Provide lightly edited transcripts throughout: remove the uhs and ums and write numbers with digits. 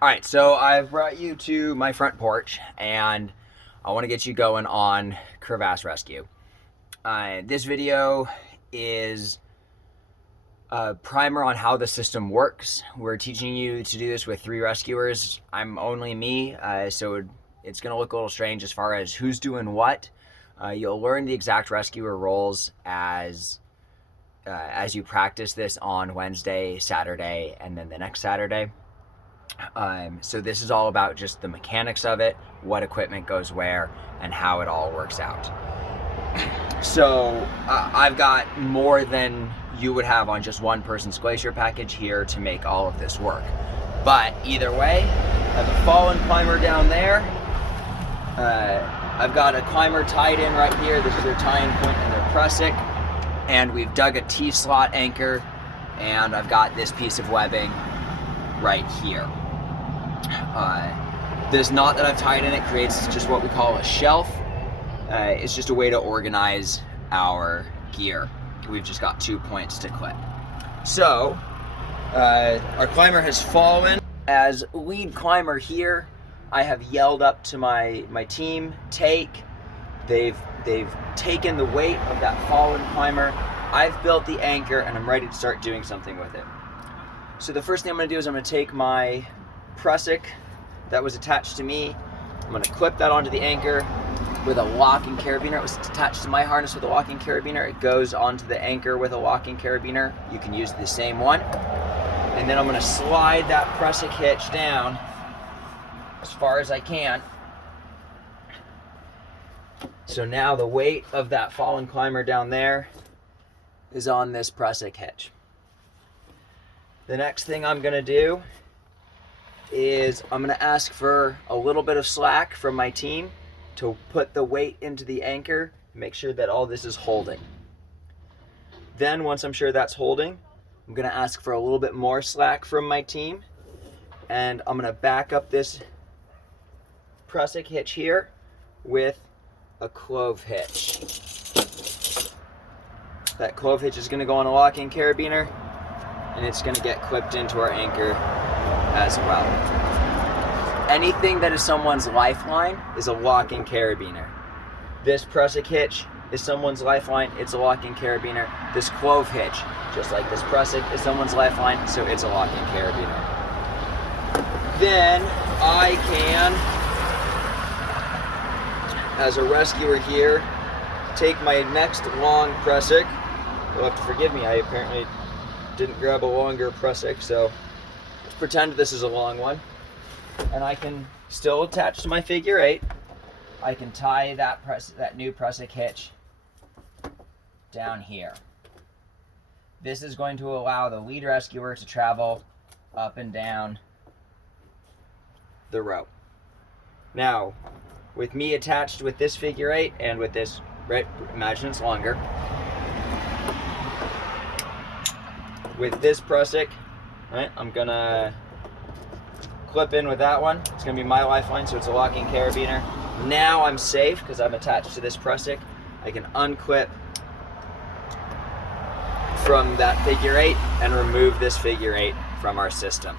Alright, so I've brought you to my front porch and I want to get you going on crevasse rescue. This video is a primer on how the system works. We're teaching you to do this with 3 rescuers. I'm only me, so it's going to look a little strange as far as who's doing what. You'll learn the exact rescuer roles as you practice this on Wednesday, Saturday, and then the next Saturday. So this is all about just the mechanics of it, what equipment goes where, and how it all works out. So I've got more than you would have on just one person's glacier package here to make all of this work. But either way, I have a fallen climber down there. I've got a climber tied in right here. This is their tie-in point in their prusik. And we've dug a T-slot anchor, and I've got this piece of webbing right here. This knot that I've tied in it creates just what we call a shelf. It's just a way to organize our gear. We've just got 2 points to clip. So, our climber has fallen. As lead climber here, I have yelled up to my team, take. They've taken the weight of that fallen climber. I've built the anchor and I'm ready to start doing something with it. So the first thing I'm going to do is I'm going to take my prusik that was attached to me. I'm going to clip that onto the anchor with a locking carabiner. It was attached to my harness with a locking carabiner. It goes onto the anchor with a locking carabiner. You can use the same one. And then I'm going to slide that prusik hitch down as far as I can. So now the weight of that fallen climber down there is on this prusik hitch. The next thing I'm going to do is I'm going to ask for a little bit of slack from my team to put the weight into the anchor, make sure that all this is holding. Then once I'm sure that's holding, I'm going to ask for a little bit more slack from my team, and I'm going to back up this prusik hitch here with a clove hitch. That clove hitch is going to go on a locking carabiner, and it's going to get clipped into our anchor as well. Anything that is someone's lifeline is a locking carabiner. This prusik hitch is someone's lifeline, it's a locking carabiner. This clove hitch, just like this prusik, is someone's lifeline, so it's a locking carabiner. Then I can, as a rescuer here, take my next long prusik. You'll have to forgive me, I apparently didn't grab a longer prusik, so let's pretend this is a long one. And I can still attach to my figure 8. I can tie that new prusik hitch down here. This is going to allow the lead rescuer to travel up and down the rope. Now, with me attached with this figure 8 and with this, right, imagine it's longer. With this prusik, right, I'm gonna clip in with that one. It's gonna be my lifeline, so it's a locking carabiner. Now I'm safe because I'm attached to this prusik. I can unclip from that figure 8 and remove this figure 8 from our system.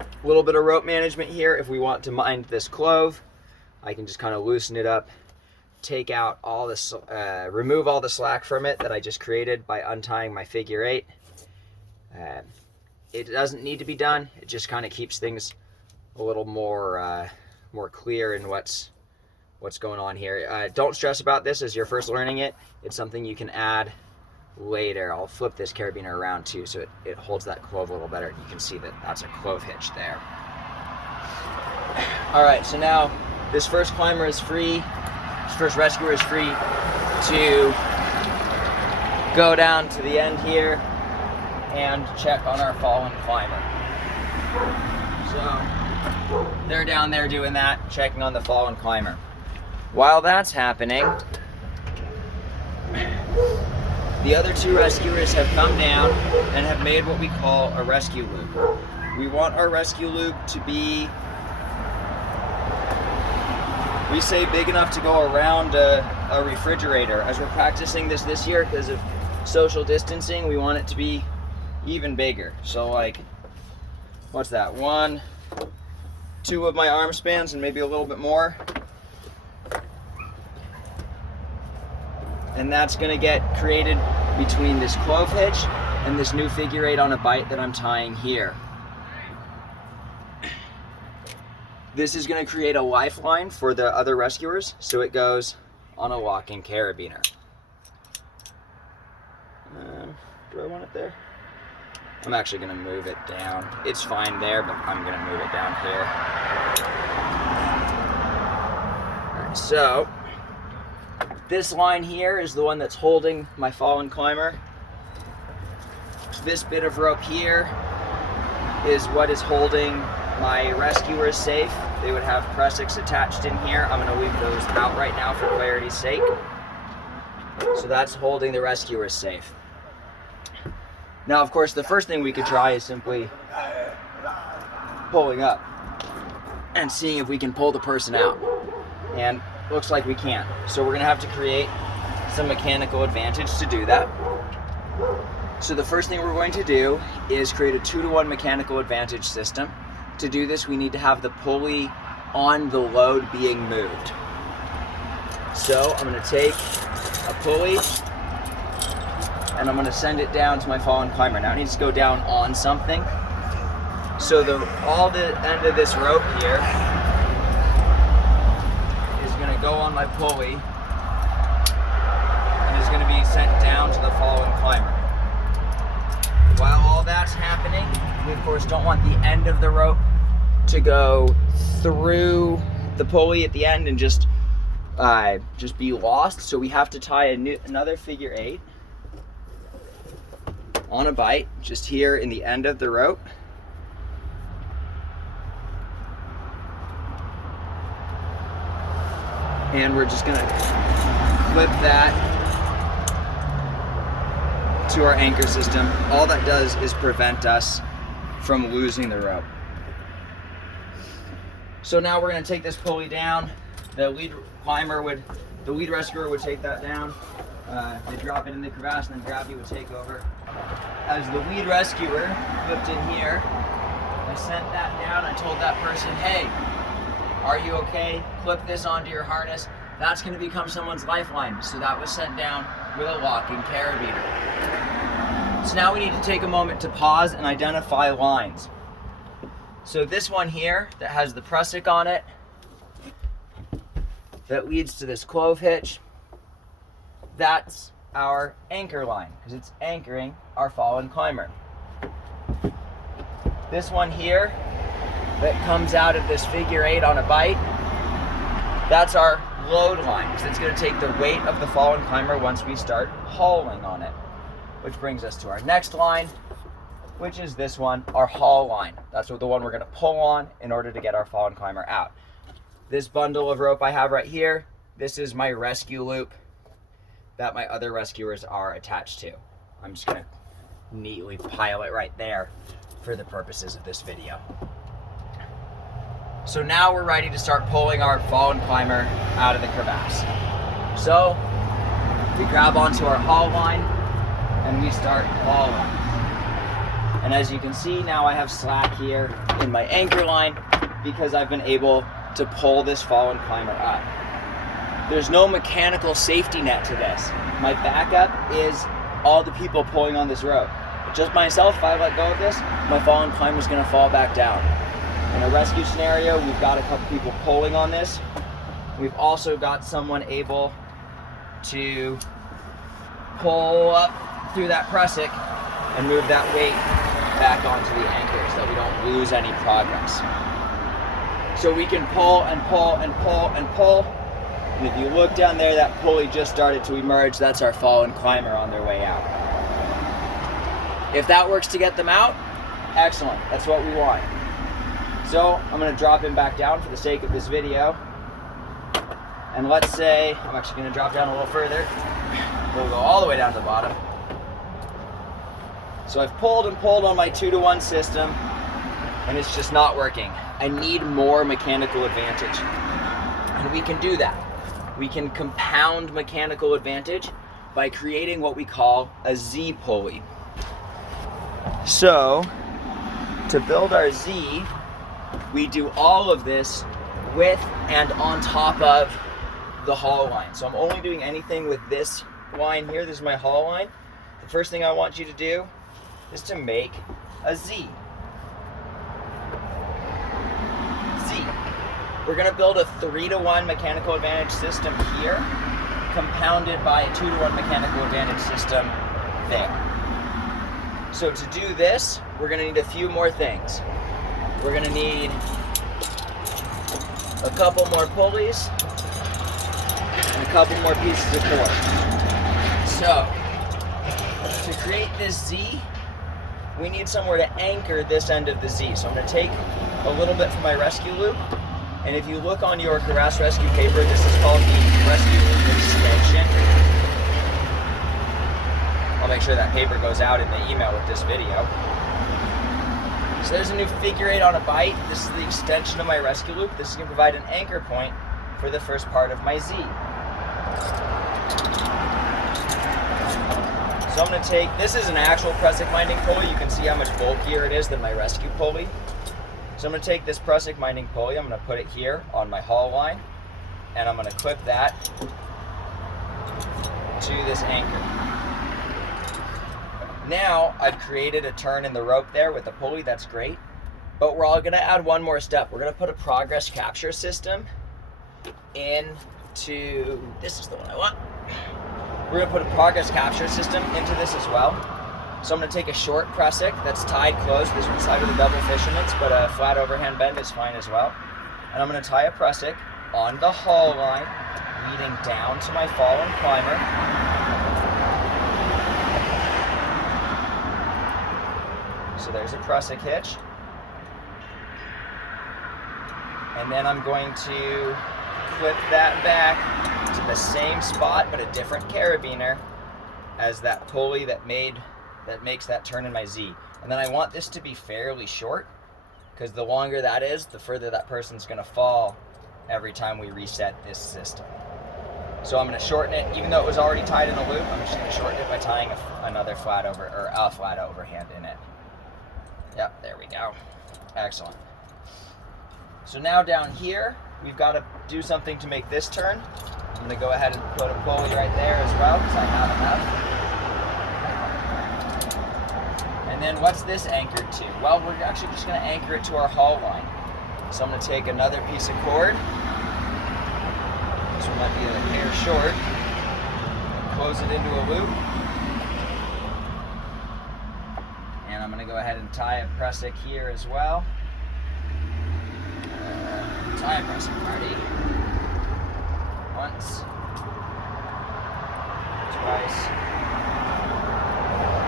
A little bit of rope management here. If we want to mind this clove, I can just kind of loosen it up, take out all this, remove all the slack from it that I just created by untying my figure 8. It doesn't need to be done. It just kind of keeps things a little more clear in what's going on here. Don't stress about this as you're first learning it. It's something you can add later. I'll flip this carabiner around too so it holds that clove a little better. You can see that that's a clove hitch there. All right, so now this first climber is free. This first rescuer is free to go down to the end here and check on our fallen climber. So they're down there doing that, checking on the fallen climber. While that's happening, the other 2 rescuers have come down and have made what we call a rescue loop. We want our rescue loop to be, we say, big enough to go around a refrigerator. As we're practicing this year, because of social distancing, we want it to be even bigger. So like what's that, 1, 2 of my arm spans and maybe a little bit more. And that's gonna get created between this clove hitch and this new figure 8 on a bite that I'm tying here. This is gonna create a lifeline for the other rescuers, so it goes on a locking carabiner. Do I want it there? I'm actually gonna move it down. It's fine there, but I'm gonna move it down here. All right, so this line here is the one that's holding my fallen climber. This bit of rope here is what is holding my rescuers safe. They would have pressix attached in here. I'm gonna leave those out right now for clarity's sake. So that's holding the rescuers safe. Now, of course, the first thing we could try is simply pulling up and seeing if we can pull the person out. And looks like we can't. So we're gonna have to create some mechanical advantage to do that. So the first thing we're going to do is create a 2-to-1 mechanical advantage system. To do this, we need to have the pulley on the load being moved. So I'm gonna take a pulley and I'm gonna send it down to my fallen climber. Now it needs to go down on something. So all the end of this rope here is gonna go on my pulley and is gonna be sent down to the fallen climber. While all that's happening, we of course don't want the end of the rope to go through the pulley at the end and just be lost. So we have to tie another figure 8 on a bite just here in the end of the rope. And we're just gonna clip that to our anchor system. All that does is prevent us from losing the rope. So now we're gonna take this pulley down. The lead rescuer would take that down. They drop it in the crevasse and then gravity would take over. As the lead rescuer flipped in here, I sent that down. I told that person, hey, are you okay? Clip this onto your harness. That's gonna become someone's lifeline. So that was sent down with a locking carabiner. So now we need to take a moment to pause and identify lines. So this one here that has the prusik on it, that leads to this clove hitch, that's our anchor line because it's anchoring our fallen climber. This one here that comes out of this figure 8 on a bite, that's our load line because it's going to take the weight of the fallen climber once we start hauling on it. Which brings us to our next line, which is this one, our haul line. That's the one we're gonna pull on in order to get our fallen climber out. This bundle of rope I have right here, this is my rescue loop that my other rescuers are attached to. I'm just gonna neatly pile it right there for the purposes of this video. So now we're ready to start pulling our fallen climber out of the crevasse. So we grab onto our haul line and we start hauling. And as you can see, now I have slack here in my anchor line because I've been able to pull this fallen climber up. There's no mechanical safety net to this. My backup is all the people pulling on this rope. Just myself, if I let go of this, my fallen climber is gonna fall back down. In a rescue scenario, we've got a couple people pulling on this. We've also got someone able to pull up through that prusik and move that weight back onto the anchor so that we don't lose any progress. So we can pull and pull and pull and pull. And if you look down there, that pulley just started to emerge. That's our fallen climber on their way out. If that works to get them out, excellent. That's what we want. So I'm gonna drop him back down for the sake of this video. And let's say, I'm actually gonna drop down a little further. We'll go all the way down to the bottom. So I've pulled and pulled on my 2-to-1 system and it's just not working. I need more mechanical advantage. And we can do that. We can compound mechanical advantage by creating what we call a Z-Pulley. So to build our Z, we do all of this with and on top of the haul line. So I'm only doing anything with this line here. This is my haul line. The first thing I want you to do is to make a Z. Z. We're gonna build a 3-to-1 mechanical advantage system here, compounded by a 2-to-1 mechanical advantage system there. So to do this, we're gonna need a few more things. We're gonna need a couple more pulleys and a couple more pieces of cord. So, to create this Z, we need somewhere to anchor this end of the Z. So I'm gonna take a little bit from my rescue loop, and if you look on your Crevasse rescue paper, this is called the rescue loop extension. I'll make sure that paper goes out in the email with this video. So there's a new figure 8 on a bite. This is the extension of my rescue loop. This is going to provide an anchor point for the first part of my Z. So I'm going to take, this is an actual prusik minding pulley. You can see how much bulkier it is than my rescue pulley. So I'm going to take this prusik minding pulley, I'm going to put it here on my haul line, and I'm going to clip that to this anchor. Now I've created a turn in the rope there with the pulley, that's great. But we're all gonna add one more step. We're gonna put a progress capture system into, this is the one I want. We're gonna put a progress capture system into this as well. So I'm gonna take a short prusik that's tied closed. This one's tied with a double fisherman's, but a flat overhand bend is fine as well. And I'm gonna tie a prusik on the haul line, leading down to my fallen climber. So there's a prusik hitch. And then I'm going to clip that back to the same spot, but a different carabiner as that pulley that makes that turn in my Z. And then I want this to be fairly short, because the longer that is, the further that person's gonna fall every time we reset this system. So I'm gonna shorten it, even though it was already tied in a loop, I'm just gonna shorten it by tying a flat overhand in it. Yep, there we go. Excellent. So now down here, we've got to do something to make this turn. I'm going to go ahead and put a pulley right there as well, because I have enough. And then what's this anchored to? Well, we're actually just going to anchor it to our haul line. So I'm going to take another piece of cord. This one might be a hair short. Close it into a loop. And I'm going to go ahead and tie a prusik here as well. Tie a prusik party. Once. Twice.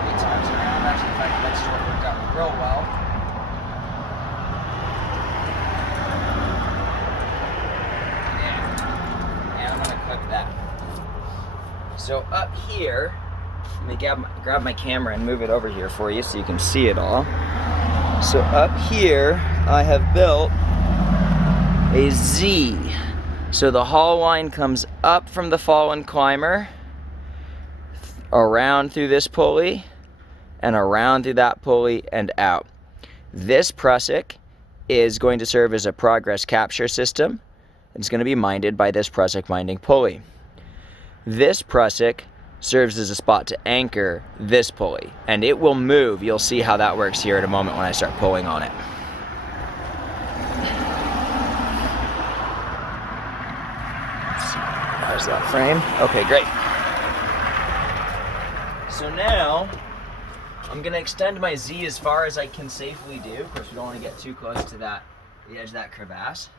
3 times around. Actually, in fact, that stroke worked out real well. And I'm going to clip that. So up here, let me grab my camera and move it over here for you so you can see it all. So up here, I have built a Z. So the haul line comes up from the fallen climber, around through this pulley, and around through that pulley and out. This prusik is going to serve as a progress capture system. It's going to be minded by this prusik minding pulley. This prusik serves as a spot to anchor this pulley, and it will move. You'll see how that works here in a moment when I start pulling on it. There's that frame. Okay, great. So now I'm gonna extend my Z as far as I can safely do. Of course, we don't want to get too close to the edge of that crevasse.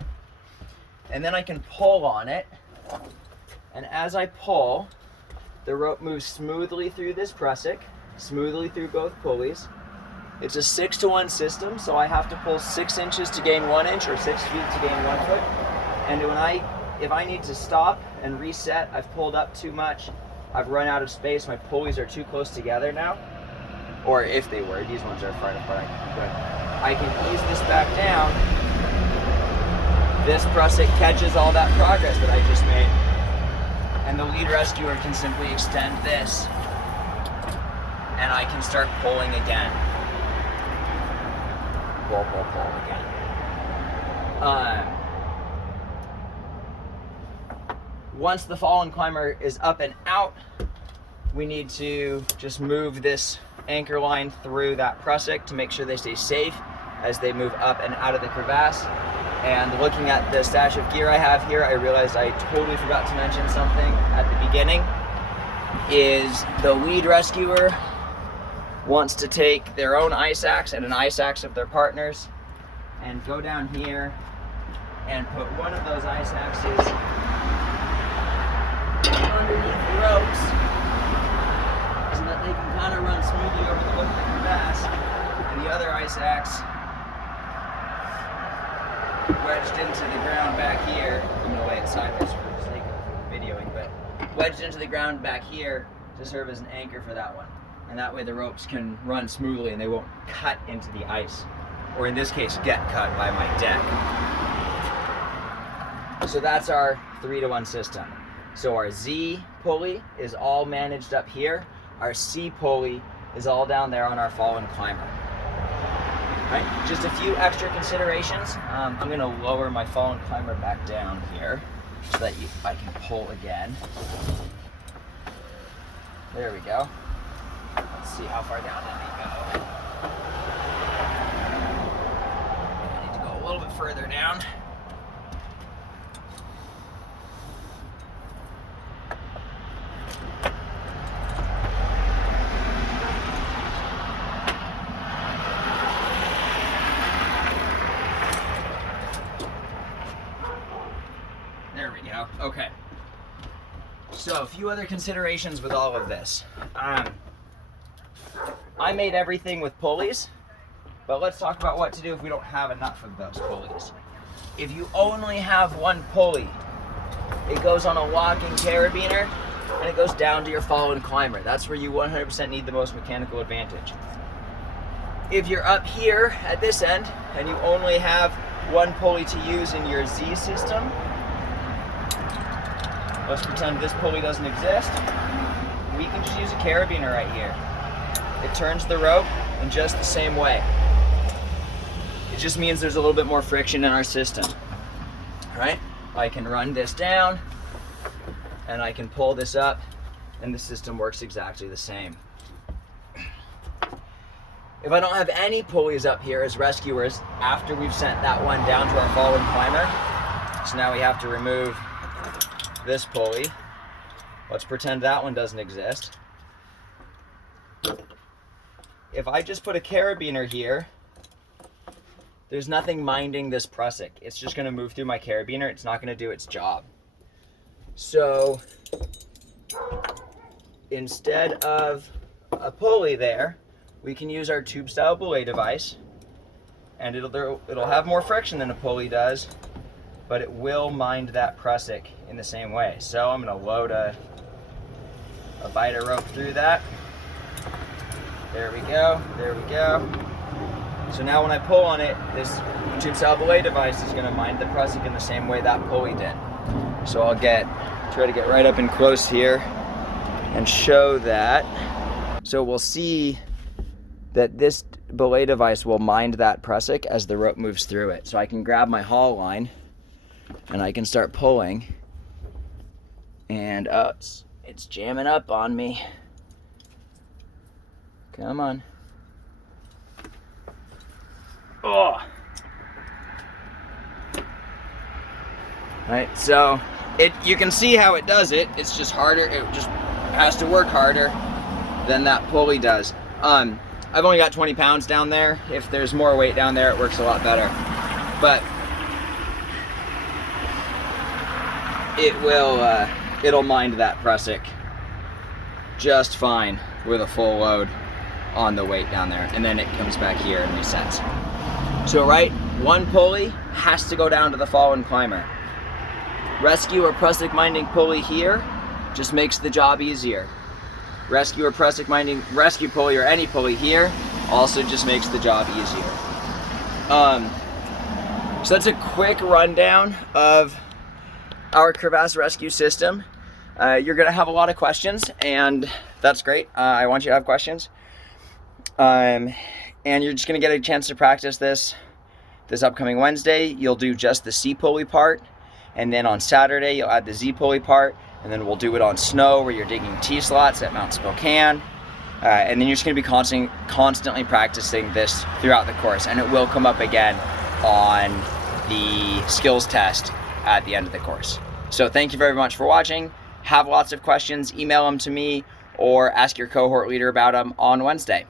And then I can pull on it, and as I pull, the rope moves smoothly through this prusik, smoothly through both pulleys. It's a 6-to-1 system, so I have to pull 6 inches to gain 1 inch, or 6 feet to gain 1 foot. And if I need to stop and reset, I've pulled up too much, I've run out of space, my pulleys are too close together now. Or if they were, these ones are far apart, but I can ease this back down. This prusik catches all that progress that I just made. And the lead rescuer can simply extend this, and I can start pulling again. pull, pull, pull again. Once the fallen climber is up and out, we need to just move this anchor line through that prusik to make sure they stay safe as they move up and out of the crevasse. And looking at the stash of gear I have here, I realized I totally forgot to mention something at the beginning, is the lead rescuer wants to take their own ice axe and an ice axe of their partners and go down here and put one of those ice axes underneath the ropes so that they can kind of run smoothly over the lip of the crevasse, and the other ice axe wedged into the ground back here. I'm going to lay it sideways for the sake of videoing, but wedged into the ground back here to serve as an anchor for that one. And that way the ropes can run smoothly and they won't cut into the ice, or in this case get cut by my deck. So that's our 3-to-1 system. So our Z-Pulley is all managed up here. Our C-Pulley is all down there on our fallen climber. All right, just a few extra considerations. I'm going to lower my fallen climber back down here so that I can pull again. There we go. Let's see how far down let me go. I need to go a little bit further down. There we go. Okay. So a few other considerations with all of this. I made everything with pulleys, but let's talk about what to do if we don't have enough of those pulleys. If you only have one pulley, it goes on a locking carabiner and it goes down to your fallen climber. That's where you 100% need the most mechanical advantage. If you're up here at this end and you only have one pulley to use in your Z system, let's pretend this pulley doesn't exist. We can just use a carabiner right here. It turns the rope in just the same way. It just means there's a little bit more friction in our system. All right? I can run this down and I can pull this up and the system works exactly the same. If I don't have any pulleys up here as rescuers after we've sent that one down to our fallen climber, so now we have to remove this pulley. Let's pretend that one doesn't exist. If I just put a carabiner here, there's nothing minding this prusik. It's just going to move through my carabiner. It's not going to do its job. So instead of a pulley there, we can use our tube style belay device, and it'll have more friction than a pulley does, but it will mind that prusik in the same way. So I'm going to load a biter rope through that. There we go, there we go. So now when I pull on it, this tube style belay device is going to mind the prusik in the same way that pulley did. So I'll try to get right up and close here and show that. So we'll see that this belay device will mind that prusik as the rope moves through it. So I can grab my haul line and I can start pulling, and it's jamming up on me. Come on. Oh. Right, so you can see how it does it. It's just harder. It just has to work harder than that pulley does. I've only got 20 pounds down there. If there's more weight down there, it works a lot better. But it'll mind that prusik just fine with a full load on the weight down there, and then it comes back here and resets. So right, one pulley has to go down to the fallen climber. Rescue or prusik minding pulley here just makes the job easier. Rescue or prusik minding rescue pulley or any pulley here also just makes the job easier. So that's a quick rundown of our crevasse rescue system. You're gonna have a lot of questions, and that's great. I want you to have questions. And you're just going to get a chance to practice this upcoming Wednesday. You'll do just the C-Pulley part, and then on Saturday you'll add the Z-Pulley part, and then we'll do it on snow where you're digging T-slots at Mount Spokane. And then you're just going to be constantly practicing this throughout the course, and it will come up again on the skills test at the end of the course. So thank you very much for watching. Have lots of questions, email them to me or ask your cohort leader about them on Wednesday.